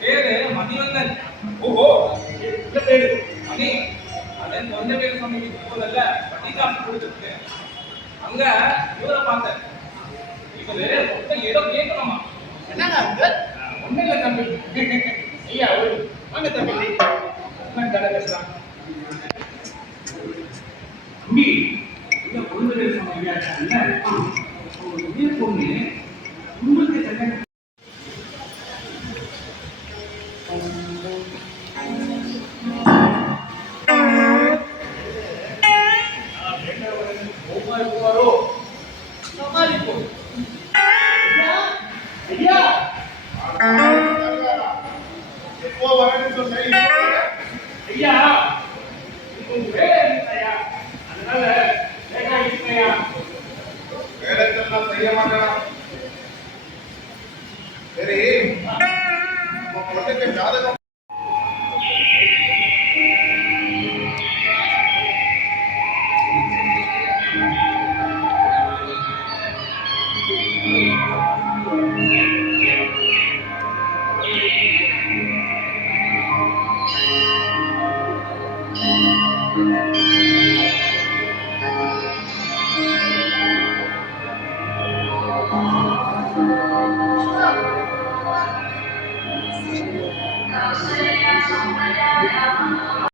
பேரு மணிவண்ணன். ஓஹோ, இந்த பேரு மணி. அதன் கொஞ்ச பேர் சொன்னீங்க போதல்ல, வட்டி காசு கொடுத்துருக்கு. அங்க இவரை பார்த்தேன். இவரு மொத்தம் ஏதோ கேட்கணுமா? என்னங்க அது? ஒன்னும் இல்லை தம்பி. ஐயா வாங்க தம்பி. கடை பேசலாம் தம்பி. இந்த பொண்ணு பேர் சொன்னீங்க பொண்ணு உங்களுக்கு கல்யாணம் ஜாதகம் Kau sayang sama dada